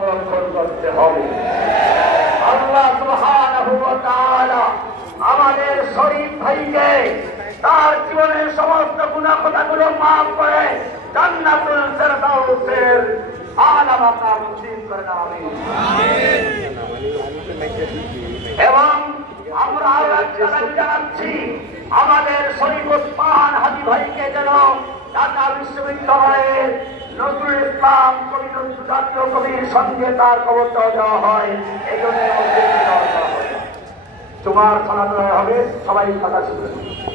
সংরক্ষণ করতে হবে। আল্লাহ সুবহানাহু ওয়া তাআলা আমাদের শরীফ ভাইকে তার জীবনের সমস্ত গুনাহ কথাগুলো মাফ করে জান্নাতুল ফেরদাউসের আলা মাকাম নসিব করেন, আমিন। এবং আমরা আরো একটা দাবি জানাচ্ছি, আমাদের শরীফ ওসমান হাজী ভাইকে যেন ঢাকা বিশ্ববিদ্যালয়ের নজরুল ইসলাম জাতীয় কবির সঙ্গে তার কবরটাও দেওয়া হয়। এই জন্য তোমার শোনা হবে, সবাই কথা শুনবে।